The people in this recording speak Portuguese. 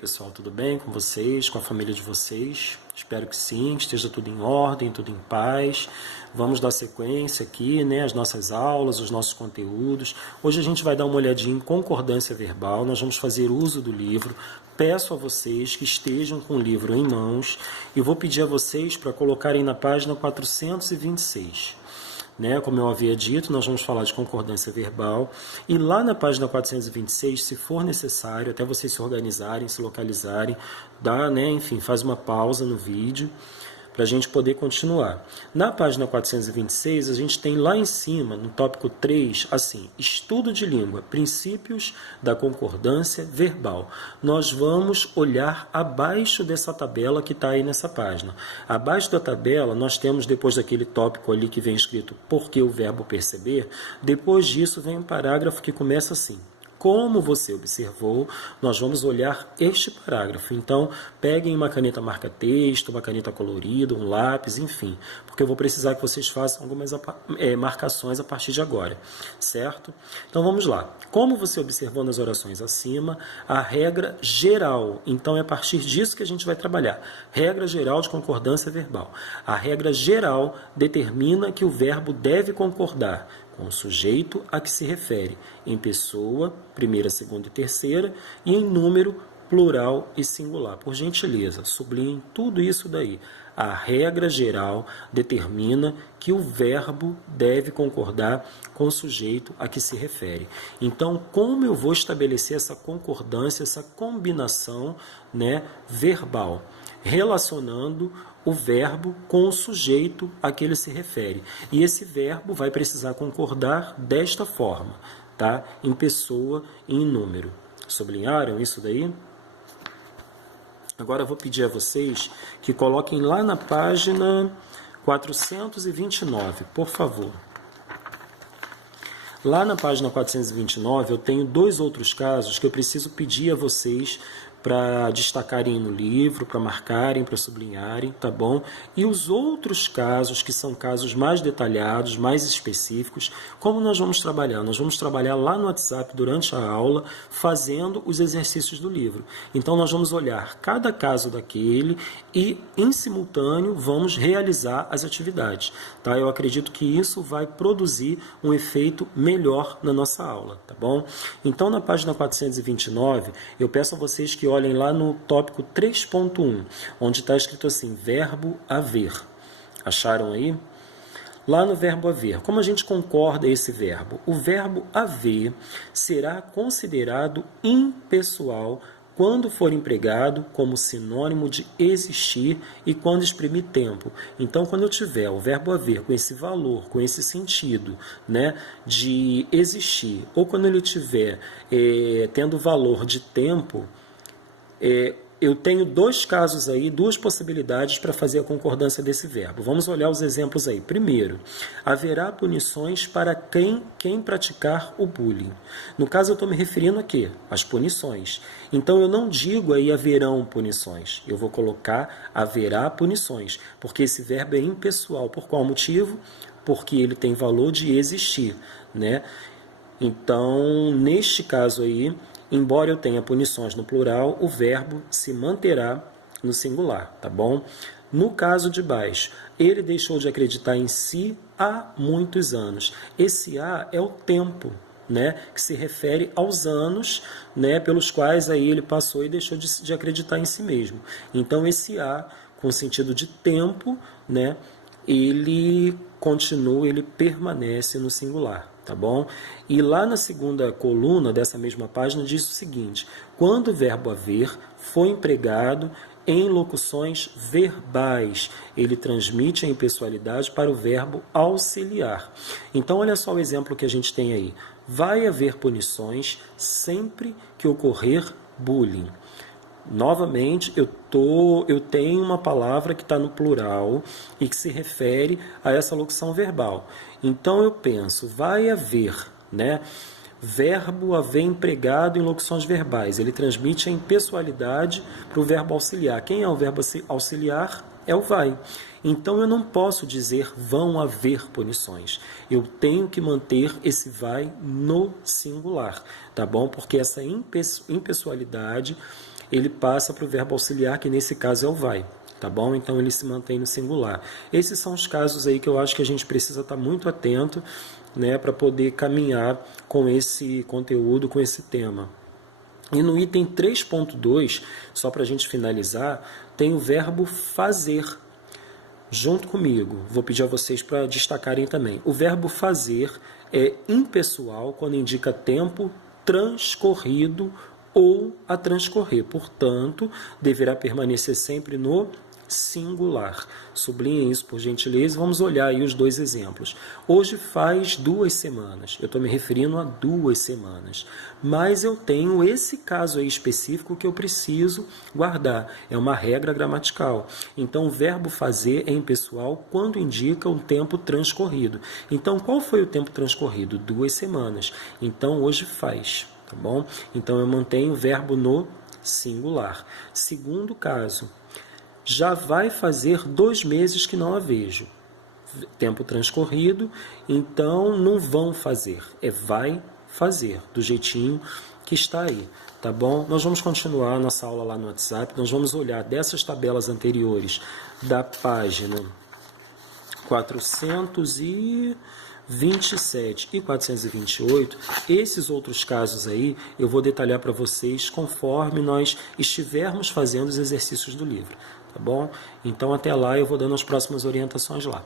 pessoal, tudo bem com vocês, com a família de vocês? Espero que sim, esteja tudo em ordem, tudo em paz. Vamos dar sequência aqui, né, às nossas aulas, os nossos conteúdos. Hoje a gente vai dar uma olhadinha em concordância verbal, nós vamos fazer uso do livro. Peço a vocês que estejam com o livro em mãos e vou pedir a vocês para colocarem na página 426. Como eu havia dito, nós vamos falar de concordância verbal e lá na página 426, se for necessário, até vocês se organizarem, se localizarem, enfim, faz uma pausa no vídeo para a gente poder continuar. Na página 426, a gente tem lá em cima, no tópico 3, assim, estudo de língua, princípios da concordância verbal. Nós vamos olhar abaixo dessa tabela que está aí nessa página. Abaixo da tabela, nós temos, depois daquele tópico ali que vem escrito por que o verbo perceber, depois disso vem um parágrafo que começa assim. Como você observou, nós vamos olhar este parágrafo. Então, peguem uma caneta marca-texto, uma caneta colorida, um lápis, enfim, porque eu vou precisar que vocês façam algumas marcações a partir de agora, certo? Então, vamos lá. Como você observou nas orações acima, a regra geral, então é a partir disso que a gente vai trabalhar. Regra geral de concordância verbal. A regra geral determina que o verbo deve concordar com o sujeito a que se refere, em pessoa, primeira, segunda e terceira, e em número, plural e singular. Por gentileza, sublinhem tudo isso daí. A regra geral determina que o verbo deve concordar com o sujeito a que se refere. Então, como eu vou estabelecer essa concordância, essa combinação, verbal? Relacionando o verbo com o sujeito a que ele se refere. E esse verbo vai precisar concordar desta forma, tá? Em pessoa e em número. Sublinharam isso daí? Agora eu vou pedir a vocês que coloquem lá na página 429, por favor. Lá na página 429 eu tenho dois outros casos que eu preciso pedir a vocês para destacarem no livro, para marcarem, para sublinharem, tá bom? E os outros casos, que são casos mais detalhados, mais específicos, como nós vamos trabalhar? Nós vamos trabalhar lá no WhatsApp durante a aula, fazendo os exercícios do livro. Então, nós vamos olhar cada caso daquele e, em simultâneo, vamos realizar as atividades, tá? Eu acredito que isso vai produzir um efeito melhor na nossa aula, tá bom? Então, na página 429, eu peço a vocês que olhem lá no tópico 3.1, onde está escrito assim, verbo haver. Acharam aí? Lá no verbo haver, como a gente concorda esse verbo? O verbo haver será considerado impessoal quando for empregado como sinônimo de existir e quando exprimir tempo. Então, quando eu tiver o verbo haver com esse valor, com esse sentido, de existir, ou quando ele tiver tendo valor de tempo, eu tenho dois casos aí, duas possibilidades para fazer a concordância desse verbo. Vamos olhar os exemplos aí. Primeiro, haverá punições para quem praticar o bullying. No caso, eu estou me referindo a quê? Às punições. Então, eu não digo aí haverão punições. Eu vou colocar haverá punições, porque esse verbo é impessoal. Por qual motivo? Porque ele tem valor de existir, Então, neste caso aí, embora eu tenha punições no plural, o verbo se manterá no singular, tá bom? No caso de baixo, ele deixou de acreditar em si há muitos anos. Esse há é o tempo, que se refere aos anos, pelos quais aí ele passou e deixou de acreditar em si mesmo. Então, esse há, com sentido de tempo, ele continua, ele permanece no singular. Tá bom? E lá na segunda coluna dessa mesma página diz o seguinte, quando o verbo haver for empregado em locuções verbais, ele transmite a impessoalidade para o verbo auxiliar. Então, olha só o exemplo que a gente tem aí. Vai haver punições sempre que ocorrer bullying. Novamente, eu tenho uma palavra que está no plural e que se refere a essa locução verbal. Então, eu penso, vai haver, verbo haver empregado em locuções verbais. Ele transmite a impessoalidade para o verbo auxiliar. Quem é o verbo auxiliar? É o vai. Então, eu não posso dizer vão haver punições. Eu tenho que manter esse vai no singular, tá bom? Porque essa impessoalidade ele passa para o verbo auxiliar, que nesse caso é o vai. Tá bom? Então ele se mantém no singular. Esses são os casos aí que eu acho que a gente precisa estar muito atento, né, para poder caminhar com esse conteúdo, com esse tema. E no item 3.2, só para a gente finalizar, tem o verbo fazer. Junto comigo, vou pedir a vocês para destacarem também. O verbo fazer é impessoal quando indica tempo transcorrido ou a transcorrer. Portanto, deverá permanecer sempre no singular. Sublinhem isso, por gentileza. Vamos olhar aí os dois exemplos. Hoje faz 2 semanas. Eu estou me referindo a 2 semanas. Mas eu tenho esse caso aí específico que eu preciso guardar. É uma regra gramatical. Então, o verbo fazer é impessoal quando indica um tempo transcorrido. Então, qual foi o tempo transcorrido? 2 semanas. Então, hoje faz. Tá bom? Então, eu mantenho o verbo no singular. Segundo caso, já vai fazer 2 meses que não a vejo. Tempo transcorrido, então não vão fazer, é vai fazer, do jeitinho que está aí, tá bom? Nós vamos continuar nossa aula lá no WhatsApp, nós vamos olhar dessas tabelas anteriores da página 427 e 428, esses outros casos aí eu vou detalhar para vocês conforme nós estivermos fazendo os exercícios do livro. Tá bom? Então, até lá eu vou dando as próximas orientações lá.